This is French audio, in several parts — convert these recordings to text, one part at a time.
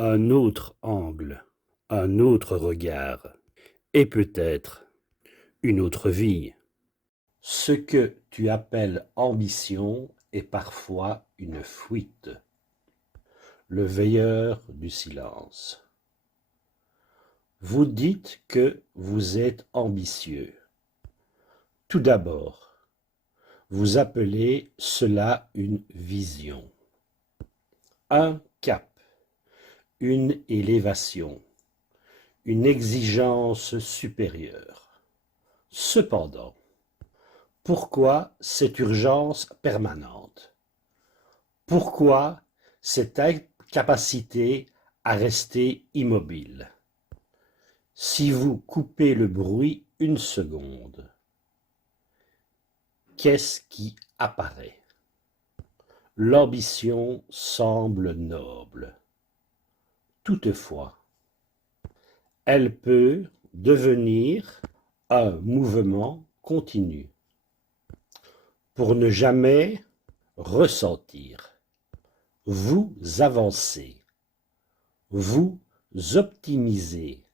un autre angle, un autre regard, et peut-être une autre vie. Ce que tu appelles ambition est parfois une fuite. Le veilleur du silence. Vous dites que vous êtes ambitieux. Tout d'abord, vous appelez cela une vision, un cap, une élévation, une exigence supérieure. Cependant, pourquoi cette urgence permanente? Pourquoi cette incapacité à rester immobile? Si vous coupez le bruit une seconde, qu'est-ce qui apparaît? L'ambition semble noble. Toutefois, elle peut devenir un mouvement continu pour ne jamais ressentir. Vous avancez, vous optimisez,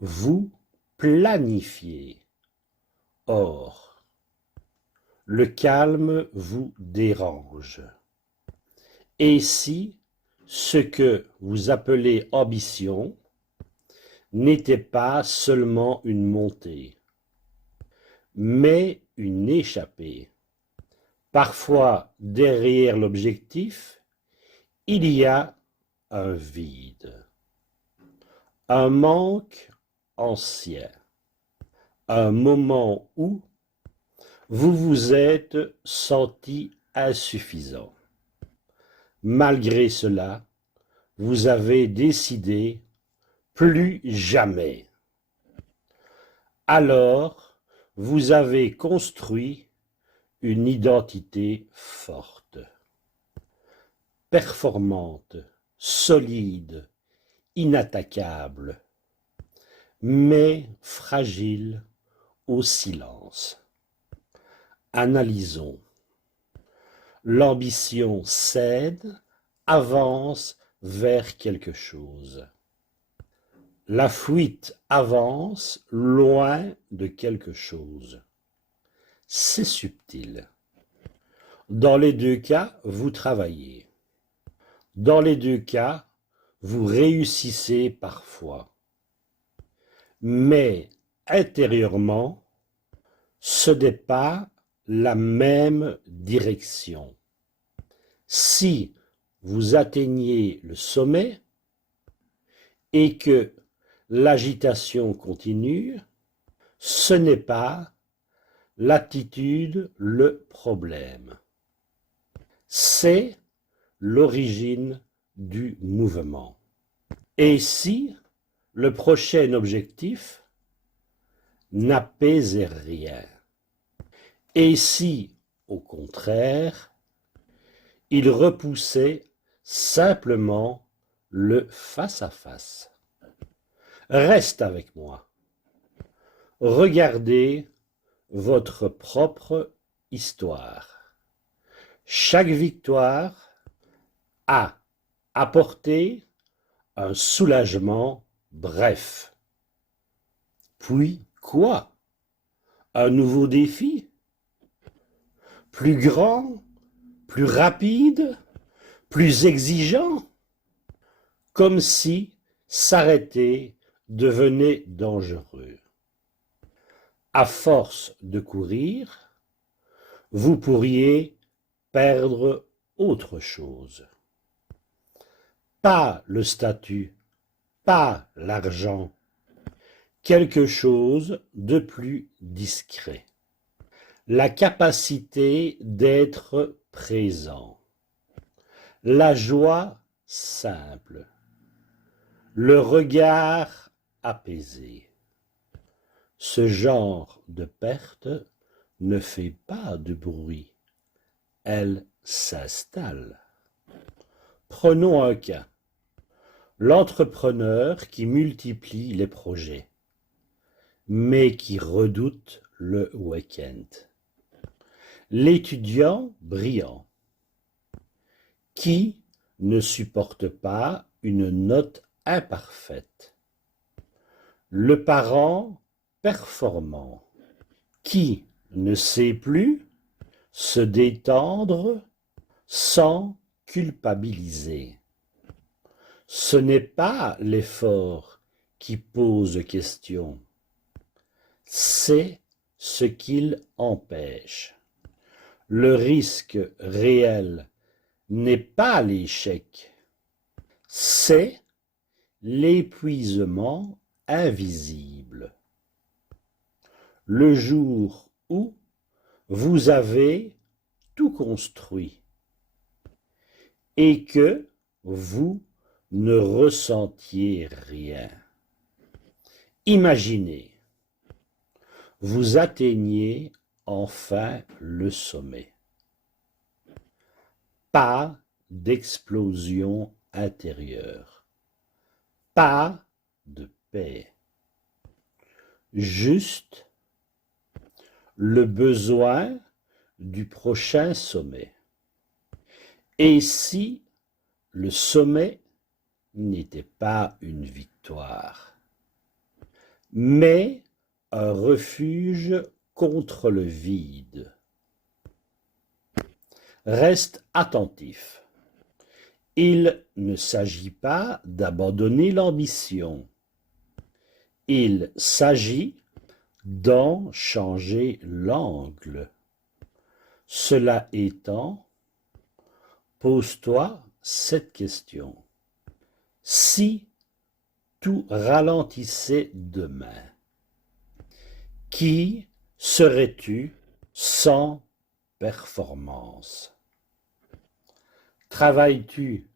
vous planifiez. Or, le calme vous dérange. Et si ce que vous appelez ambition n'était pas seulement une montée, mais une échappée? Parfois, derrière l'objectif, il y a un vide, un manque ancien, un moment où vous vous êtes senti insuffisant. Malgré cela, vous avez décidé plus jamais. Alors, vous avez construit une identité forte, performante, solide, inattaquable, mais fragile au silence. Analysons. L'ambition cède, avance vers quelque chose. La fuite avance loin de quelque chose. C'est subtil. Dans les deux cas, vous travaillez. Dans les deux cas, vous réussissez parfois. Mais intérieurement, ce n'est pas la même direction. Si vous atteignez le sommet et que l'agitation continue, ce n'est pas l'attitude le problème. C'est l'origine du mouvement. Et si le prochain objectif n'apaisait rien? Et si, au contraire, il repoussait simplement le face-à-face? Reste avec moi. Regardez votre propre histoire. Chaque victoire a apporté un soulagement bref. Puis quoi? Un nouveau défi? Plus grand? Plus rapide? Plus exigeant? Comme si s'arrêter devenait dangereux. À force de courir, vous pourriez perdre autre chose. Pas le statut, pas l'argent, quelque chose de plus discret. La capacité d'être présent, la joie simple, le regard apaisé. Ce genre de perte ne fait pas de bruit, elle s'installe. Prenons un cas. L'entrepreneur qui multiplie les projets, mais qui redoute le week-end. L'étudiant brillant, qui ne supporte pas une note imparfaite. Le parent performant qui ne sait plus se détendre sans culpabiliser. Ce n'est pas l'effort qui pose question, c'est ce qu'il empêche. Le risque réel n'est pas l'échec, c'est l'épuisement invisible. Le jour où vous avez tout construit et que vous ne ressentiez rien. Imaginez, vous atteignez enfin le sommet. Pas d'explosion intérieure, pas de paix, juste le besoin du prochain sommet. Et si le sommet n'était pas une victoire, mais un refuge contre le vide? Reste attentif. Il ne s'agit pas d'abandonner l'ambition. Il s'agit d'en changer l'angle. Cela étant, pose-toi cette question. Si tout ralentissait demain, qui serais-tu sans performance? Travailles-tu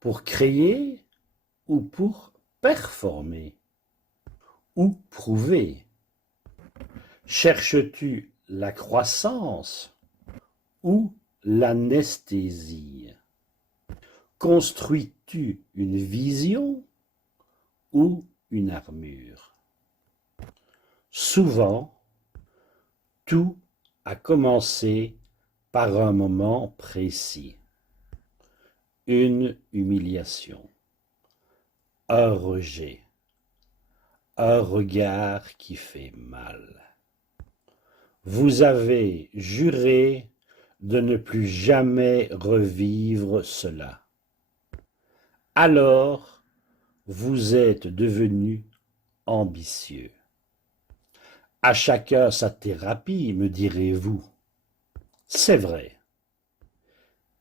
pour créer ou pour performer ou prouver? Cherches-tu la croissance ou l'anesthésie? Construis-tu une vision ou une armure? Souvent, tout a commencé par un moment précis. Une humiliation, un rejet, un regard qui fait mal. Vous avez juré de ne plus jamais revivre cela. Alors, vous êtes devenu ambitieux. À chacun sa thérapie, me direz-vous. C'est vrai.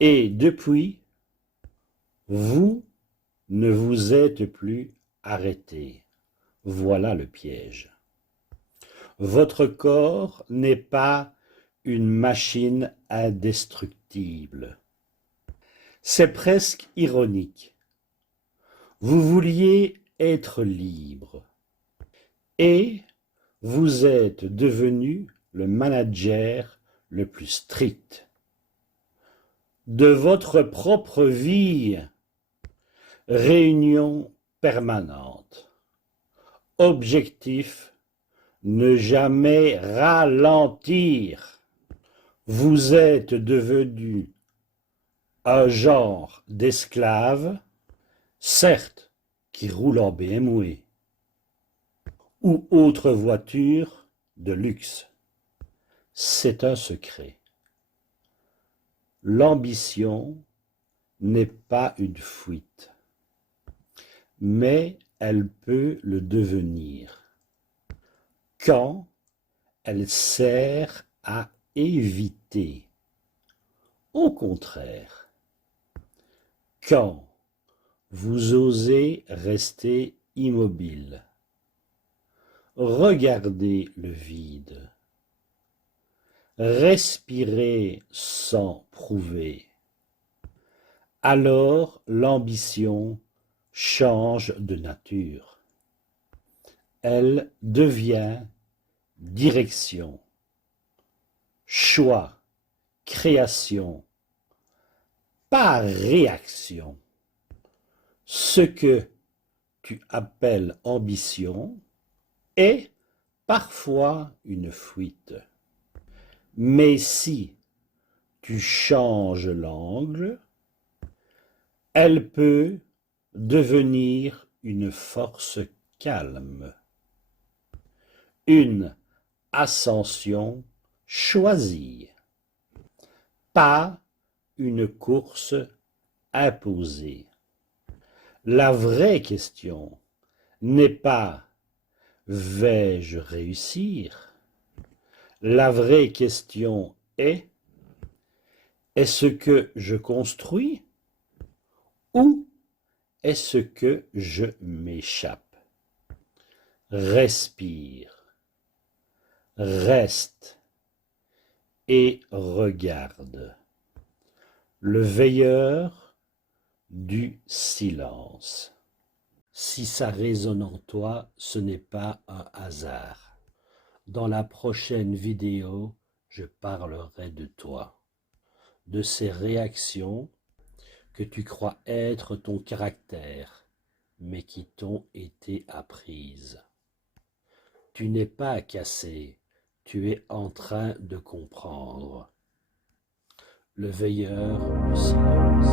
Et depuis, vous ne vous êtes plus arrêté. Voilà le piège. Votre corps n'est pas une machine indestructible. C'est presque ironique. Vous vouliez être libre et vous êtes devenu le manager le plus strict de votre propre vie. Réunion permanente. Objectif, ne jamais ralentir. Vous êtes devenu un genre d'esclave, certes, qui roule en BMW ou autre voiture de luxe. C'est un secret. L'ambition n'est pas une fuite, mais elle peut le devenir quand elle sert à éviter. Au contraire, quand vous osez rester immobile, regardez le vide, respirez sans prouver, alors l'ambition change de nature. Elle devient direction, choix, création, pas réaction. Ce que tu appelles ambition est parfois une fuite. Mais si tu changes l'angle, elle peut devenir une force calme, une ascension choisie, pas une course imposée. La vraie question n'est pas « vais-je réussir ?» La vraie question est « est-ce que je construis ou est-ce que je m'échappe ?» Respire, reste et regarde. Le veilleur du silence. Si ça résonne en toi, ce n'est pas un hasard. Dans la prochaine vidéo, je parlerai de toi, de ces réactions que tu crois être ton caractère, mais qui t'ont été apprises. Tu n'es pas cassé, tu es en train de comprendre. Le veilleur du silence.